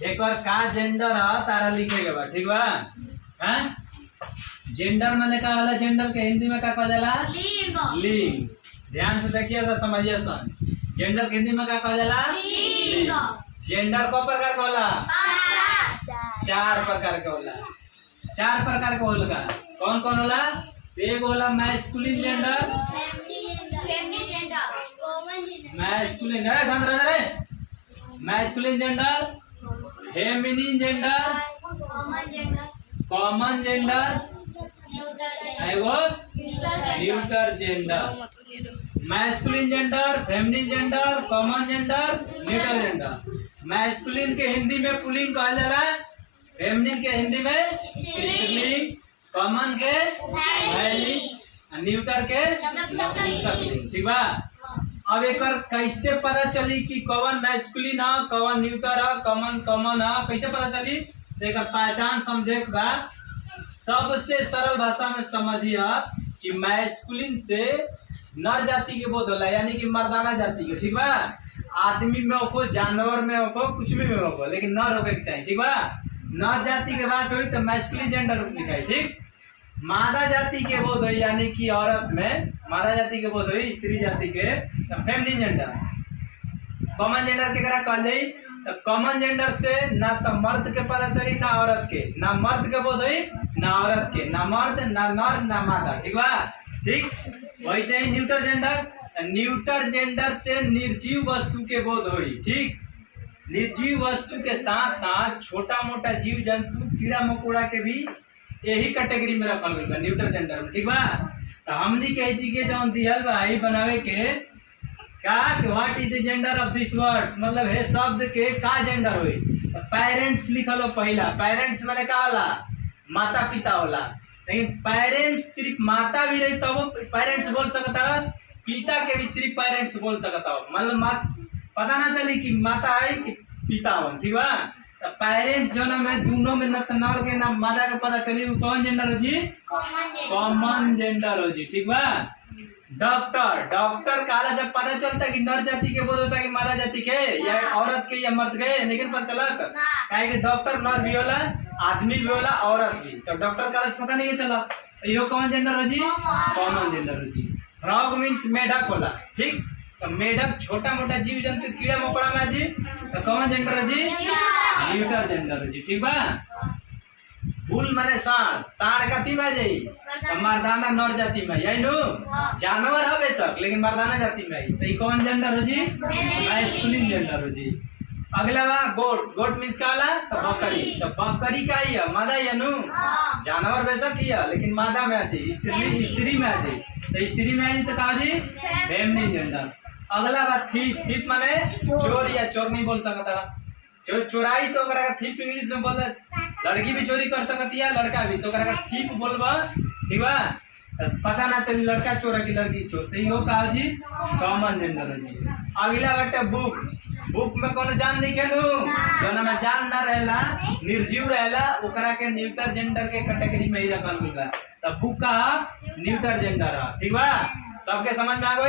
एक और का जेंडर है तारा लिखे के बा ठीक बा। हैं जेंडर माने का होला, जेंडर के हिंदी में का कहल जाला? लिंग। लिंग। ध्यान से देखिए तो समझिए सन, जेंडर के हिंदी में का कहल जाला? लिंग। जेंडर को प्रकार का होला? 4 प्रकार के होला। 4 प्रकार के होला। कौन कौन होला? एक होला मैस्कुलिन जेंडर, मैस्कुलिन है सांद्रा रे, masculine gender, feminine gender, common gender, एगो neuter gender. Masculine gender, feminine gender, common gender, neuter gender. Masculine के हिंदी में पुल्लिंग कहल जाला, फेमिनिन के हिंदी में स्त्रीलिंग, कॉमन के नपुंसकलिंग, न्यूटर के नपुंसकलिंग। ठीक बा। अब एक कैसे पता चली कि कौन मैस्कुलिन है, कौन न्यूटर है, कॉमन कॉमन है, कैसे पता चली? एक पहचान समझे के बा। सबसे सरल भाषा में समझिए कि मैस्कुलिन से नर जाति के बोध होला, यानी कि मर्दाना जाति के। ठीक बा। आदमी में हो, जानवर में हो, कुछ भी में हो, लेकिन नर होके के चाहिए। ठीक बा। नर जाति के बात हुई तो मैस्कुलिन जेंडर लिखाई। ठीक। मादा जाति के बोध हुई, यानी कि औरत में मादा जाति के बोध हुई, स्त्री जाति के फेमिनिन जेंडर। कॉमन जेंडर के करा कहल जाई तो कॉमन जेंडर से ना तो मर्द के पता चली ना औरत के, ना मर्द के बोध हुई ना औरत के, ना मर्द ना नर ना मादा। ठीक बा। ठीक। वैसे ही न्यूटर जेंडर, न्यूटर जेंडर से निर्जीव वस्तु के बोध हुई। ठीक। निर्जीव वस्तु के साथ साथ छोटा मोटा जीव जंतु कीड़ा मकोड़ा के भी यही कैटेगरी में रखल गइल बा न्यूटर जेंडर में। ठीक बा। तो हमनी के चीज जौन दिहल बा ई बनावे के का what is the gender of this word, मतलब हे शब्द के का जेंडर होई। तो पेरेंट्स लिखल हो पहला। पेरेंट्स माने का होला? माता पिता होला। लेकिन पेरेंट्स सिर्फ माता भी रही तब पेरेंट्स बोल सकता है, पिता के भी सिर्फ पेरेंट्स बोल सकता हो, मतलब पता ना चली कि माता है कि पिता हो। ठीक बा। तो पेरेंट्स जो ना में दोनों में न नर के ना मादा के पता चली, वो कौन जेंडर हो जी? कॉमन जेंडर हो जी। ठीक बा। डॉक्टर, डॉक्टर काला जब पता चलता है कि नर जाति के बोध होता है कि मादा जाति के, या औरत के या मर्द के, लेकिन पता चला कि डॉक्टर नर भी होला, आदमी भी होला, औरत भी। तो डॉक्टर काला से पता नहीं चला, तो यो कौन जेंडर हो जी? कॉमन जेंडर हो जी। फ्रॉग मीन्स मेढक होला। ठीक। तो मेढक छोटा मोटा जीव जंतु कीड़ा मकोड़ा में जी, तो कौन जेंडर हो जी? न्यूटर जेंडर हो जी। ठीक बा। बुल माने सांड, सांड कथी में जाई? तो मर्दाना नर जाति में, यही नु जानवर है बेशक लेकिन मर्दाना जाति में आई। तो ये कौन जेंडर हो जी? मैस्कुलिन जेंडर हो जी। अगला बा गोट। गोट मीन्स का होला? तो बकरी। तो बकरी का ही है, मादा ही नु, जानवर बेशक ही है लेकिन मादा में आ जी, स्त्री में आ जी। तो स्त्री में आ जी तो का जी? Feminine gender. अगला बात थीप। थीप माने चोर या चोर नहीं बोल सकता। चोराई तो थीप इंग्लिश में बोल, लड़की भी चोरी कर सकती है, लड़का भी, तो थीप बोलबा। ठीक बा। पता ना चली लड़का चोर है कि लड़की चोर, तो यो का जी? कॉमन जेंडर है जी। अगला बाटे बुक। बुक में कोनो जान नहीं खेलू, जो में जान ना रहेला, निर्जीव रहेला, ओकरा के न्यूटर जेंडर के कैटेगरी में ही रखल गइल बा। तो बुक का न्यूटर जेंडर है। ठीक बा। सबके समझ में आ गई?